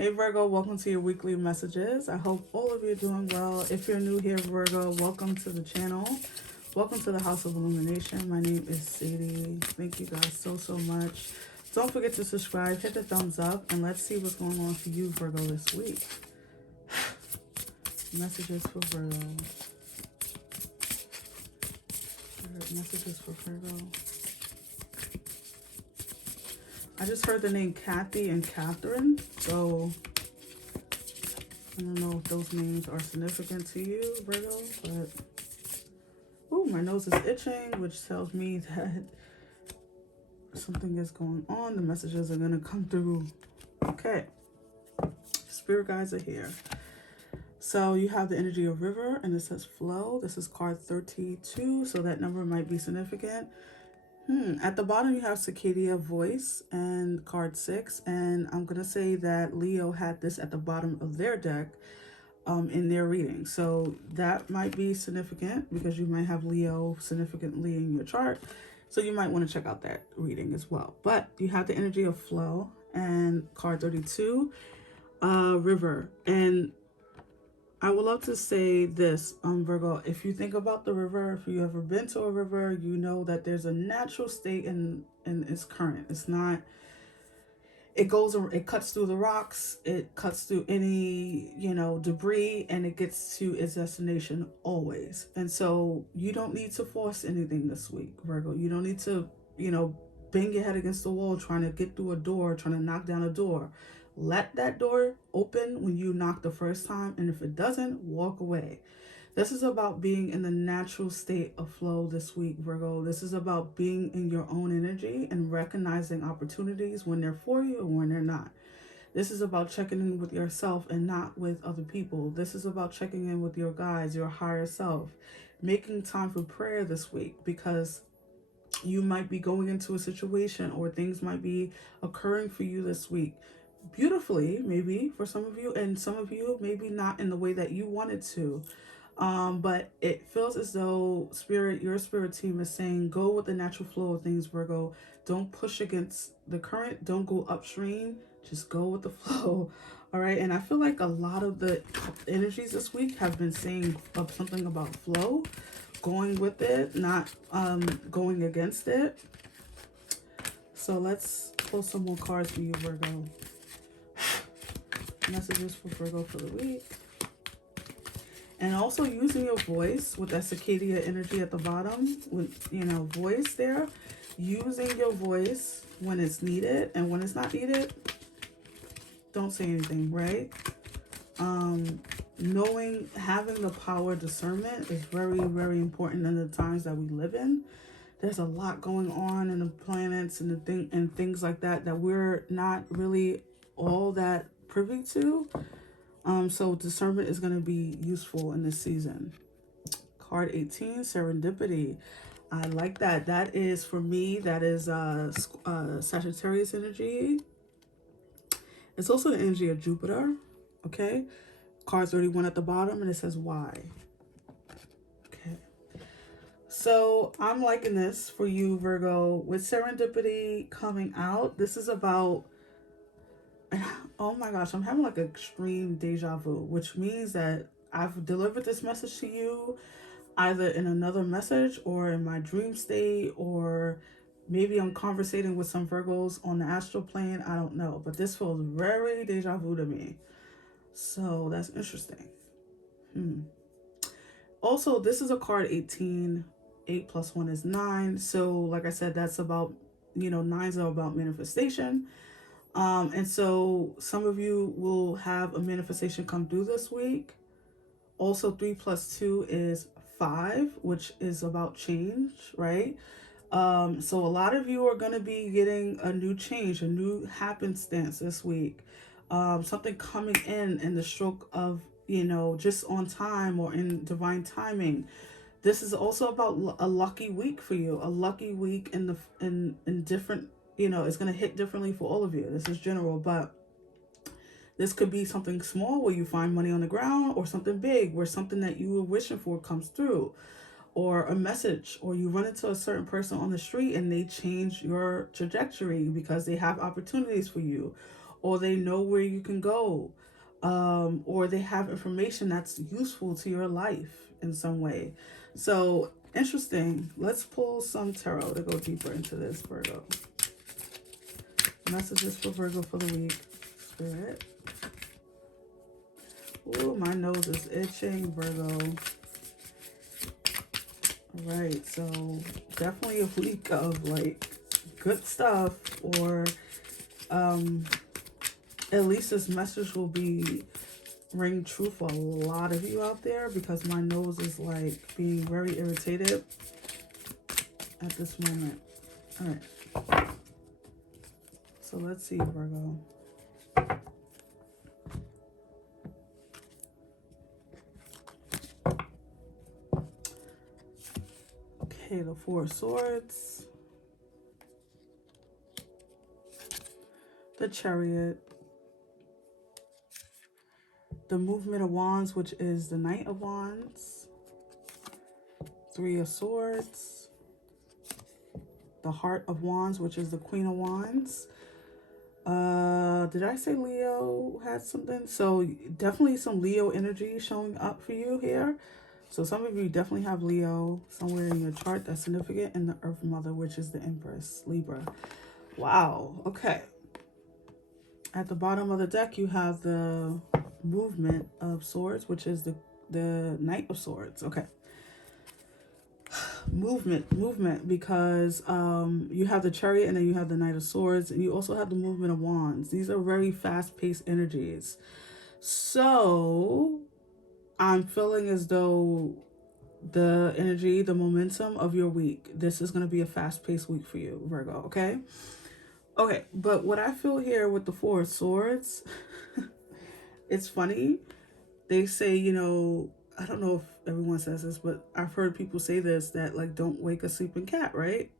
Hey Virgo, welcome to your weekly messages. I hope all of you are doing well. If you're new here, Virgo, welcome to the channel. Welcome to the House of Illumination. My name is Sadie. Thank you guys so much. Don't forget to subscribe, hit the thumbs up, and let's see what's going on for you, Virgo, this week. Messages for Virgo. Messages for Virgo. I just heard the name Kathy and Catherine, so I don't know if those names are significant to you, Virgo, but oh, my nose is itching, which tells me that something is going on. The messages are going to come through. Okay, spirit guides are here. So you have the energy of river, and it says flow. This is card 32, so that number might be significant. At the bottom, you have Cicada Voice and card 6. And I'm going to say that Leo had this at the bottom of their deck in their reading. So that might be significant because you might have Leo significantly in your chart. So you might want to check out that reading as well. But you have the energy of flow and card 32, river. And I would love to say this, Virgo, if you think about the river, if you've ever been to a river, you know that there's a natural state in its current. It's not, it cuts through the rocks, it cuts through any, debris, and it gets to its destination always. And so you don't need to force anything this week, Virgo. You don't need to, bang your head against the wall trying to get through a door, trying to knock down a door. Let that door open when you knock the first time, and if it doesn't, walk away. This is about being in the natural state of flow this week, Virgo. This is about being in your own energy and recognizing opportunities when they're for you and when they're not. This is about checking in with yourself and not with other people. This is about checking in with your guides, your higher self, making time for prayer this week, because you might be going into a situation or things might be occurring for you this week beautifully, maybe for some of you, and some of you maybe not in the way that you wanted to, but it feels as though your spirit team is saying go with the natural flow of things, Virgo. Don't push against the current, don't go upstream, just go with the flow. All right, and I feel like a lot of the energies this week have been saying something about flow, going with it, not going against it. So let's pull some more cards for you, Virgo. Messages for Virgo for the week. And also using your voice with that cicada energy at the bottom, with voice there, using your voice when it's needed, and when it's not needed, don't say anything, right? Having the power of discernment is very important in the times that we live in. There's a lot going on in the planets and things like that we're not really all that privy to. So discernment is going to be useful in this season. Card 18, serendipity. I like that. That is, for me, that is Sagittarius energy. It's also the energy of Jupiter. Okay. Card 31 at the bottom, and it says why. Okay. So I'm liking this for you, Virgo. With serendipity coming out, this is about, oh my gosh, I'm having like extreme deja vu, which means that I've delivered this message to you either in another message or in my dream state, or maybe I'm conversating with some Virgos on the astral plane. I don't know, but this feels very deja vu to me. So that's interesting. Also, this is a card 18. 8 plus 1 is 9. So like I said, that's about, nines are about manifestation. And so some of you will have a manifestation come through this week. Also, 3 plus 2 is 5, which is about change, right? So a lot of you are going to be getting a new change, a new happenstance this week. Something coming in the stroke of, just on time or in divine timing. This is also about a lucky week for you, a lucky week in different, it's going to hit differently for all of you. This is general, but this could be something small where you find money on the ground, or something big where something that you were wishing for comes through, or a message, or you run into a certain person on the street and they change your trajectory because they have opportunities for you, or they know where you can go, or they have information that's useful to your life in some way. So interesting. Let's pull some tarot to go deeper into this, Virgo. Messages for Virgo for the week. Spirit. Ooh, my nose is itching, Virgo. All right, so definitely a week of like good stuff, or at least this message will be ring true for a lot of you out there, because my nose is like being very irritated at this moment. All right, so let's see, Virgo. Okay, the Four of Swords, the Chariot, the Movement of Wands, which is the Knight of Wands, Three of Swords, the Heart of Wands, which is the Queen of Wands. Did I say Leo had something? So definitely some Leo energy showing up for you here. So some of you definitely have Leo somewhere in your chart that's significant, and the Earth Mother, which is the Empress, Libra. Wow. Okay. At the bottom of the deck, you have the Movement of Swords, which is the Knight of Swords. Okay. Movement, because you have the Chariot, and then you have the Knight of Swords, and you also have the Movement of Wands. These are very fast-paced energies. So I'm feeling as though the energy, the momentum of your week, this is going to be a fast-paced week for you, Virgo. Okay. But what I feel here with the Four of Swords, it's funny. They say, you know, I don't know if everyone says this, but I've heard people say this, that like, don't wake a sleeping cat, right?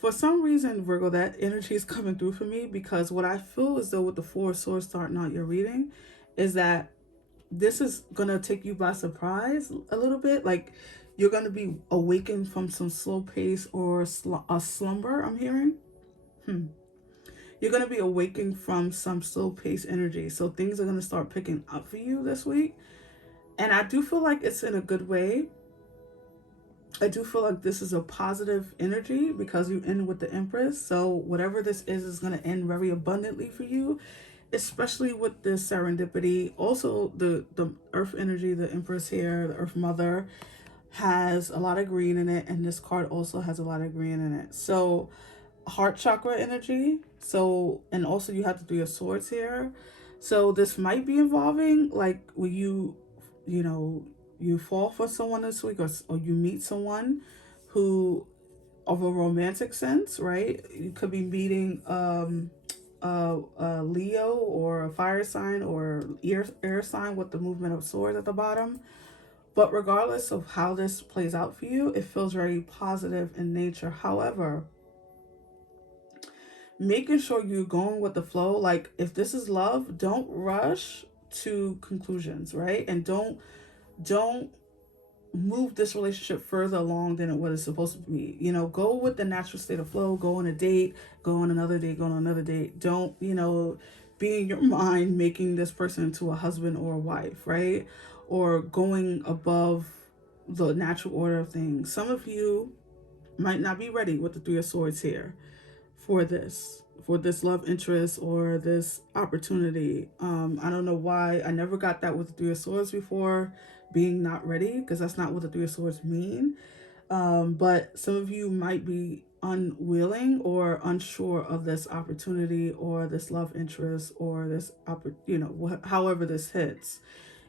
For some reason, Virgo, that energy is coming through for me, because what I feel as though with the Four of Swords starting out your reading is that this is going to take you by surprise a little bit. Like, you're going to be awakened from some slow pace or a slumber, I'm hearing. You're going to be awakened from some slow pace energy. So things are going to start picking up for you this week. And I do feel like it's in a good way. I do feel like this is a positive energy, because you end with the Empress. So whatever this is going to end very abundantly for you, especially with this serendipity. Also, the Earth energy, the Empress here, the Earth Mother, has a lot of green in it. And this card also has a lot of green in it. So heart chakra energy. So, and also you have the Three of Swords here. So this might be involving like when you know, you fall for someone this week, or you meet someone who, of a romantic sense, right? You could be meeting a Leo or a fire sign or air sign with the Movement of Swords at the bottom. But regardless of how this plays out for you, it feels very positive in nature. However, making sure you're going with the flow. Like, if this is love, don't rush to conclusions, right? And don't move this relationship further along than what it's supposed to be. You know, go with the natural state of flow. Go on a date, go on another date, go on another date. Don't, you know, be in your mind making this person into a husband or a wife, right? Or going above the natural order of things. Some of you might not be ready with the Three of Swords here for this love interest or this opportunity. I don't know why I never got that with the Three of Swords before, being not ready, because that's not what the Three of Swords mean. But some of you might be unwilling or unsure of this opportunity or this love interest or this, you know, however this hits.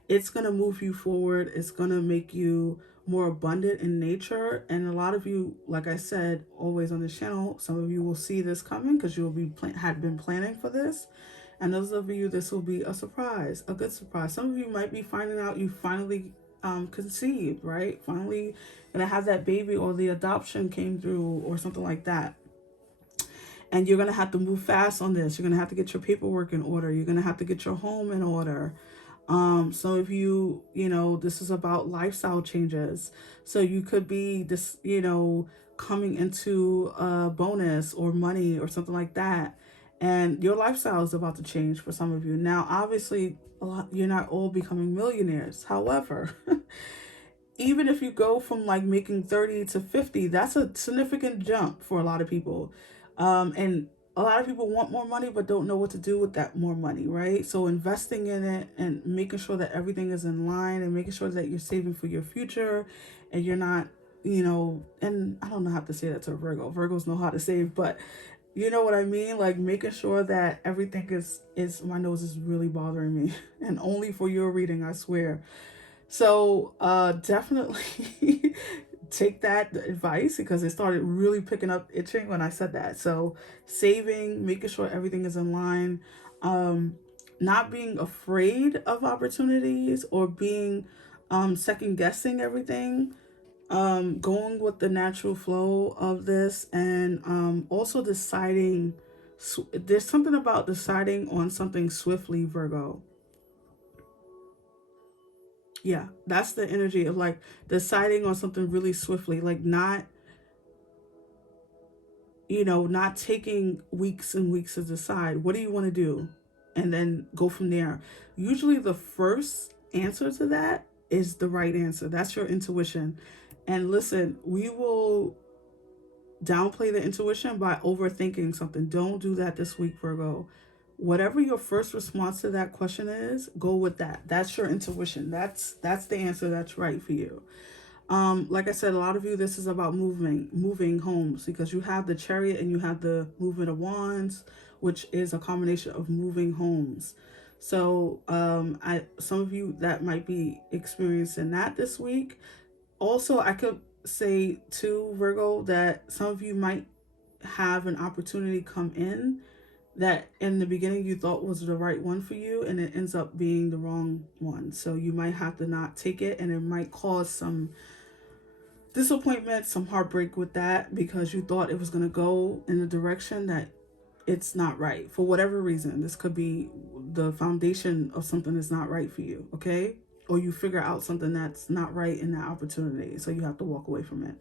It's going to move you forward. It's going to make you more abundant in nature. And a lot of you, like I said, always on this channel, some of you will see this coming because you'll be had been planning for this. And those of you, this will be a surprise, a good surprise. Some of you might be finding out you finally conceived, right? Finally gonna have that baby, or the adoption came through or something like that. And you're gonna have to move fast on this. You're gonna have to get your paperwork in order. You're gonna have to get your home in order. Some of you, you know, this is about lifestyle changes. So you could be this, you know, coming into a bonus or money or something like that. And your lifestyle is about to change for some of you. Now, obviously, you're not all becoming millionaires. However, even if you go from like making 30 to 50, that's a significant jump for a lot of people. And a lot of people want more money but don't know what to do with that more money, right? So investing in it and making sure that everything is in line and making sure that you're saving for your future and you're not, and I don't know how to say that to a Virgo. Virgos know how to save, but you know what I mean? Like making sure that everything is my nose is really bothering me and only for your reading, I swear. So definitely take that advice because it started really picking up itching when I said that. So saving, making sure everything is in line, not being afraid of opportunities or being second guessing everything, going with the natural flow of this, and also deciding. There's something about deciding on something swiftly, Virgo. Yeah, that's the energy of like deciding on something really swiftly, like not, not taking weeks and weeks to decide what do you want to do and then go from there. Usually the first answer to that is the right answer. That's your intuition. And listen, we will downplay the intuition by overthinking something. Don't do that this week, Virgo. Whatever your first response to that question is, go with that. That's your intuition. That's the answer that's right for you. Like I said, a lot of you, this is about moving homes, because you have the Chariot and you have the Movement of Wands, which is a combination of moving homes. So some of you that might be experiencing that this week. Also, I could say too, Virgo, that some of you might have an opportunity come in that in the beginning you thought was the right one for you and it ends up being the wrong one. So you might have to not take it, and it might cause some disappointment, some heartbreak with that, because you thought it was going to go in a direction that it's not right for whatever reason. This could be the foundation of something that's not right for you, okay? Or you figure out something that's not right in that opportunity, so you have to walk away from it.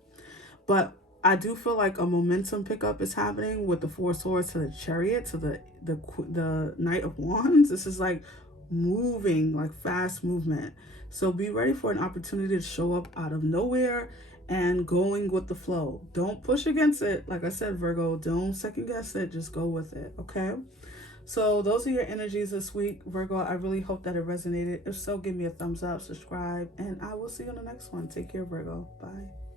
But I do feel like a momentum pickup is happening with the Four Swords to the Chariot to the Knight of Wands. This is like moving, like fast movement. So be ready for an opportunity to show up out of nowhere and going with the flow. Don't push against it. Like I said, Virgo, don't second guess it. Just go with it, okay? So those are your energies this week, Virgo. I really hope that it resonated. If so, give me a thumbs up, subscribe, and I will see you on the next one. Take care, Virgo. Bye.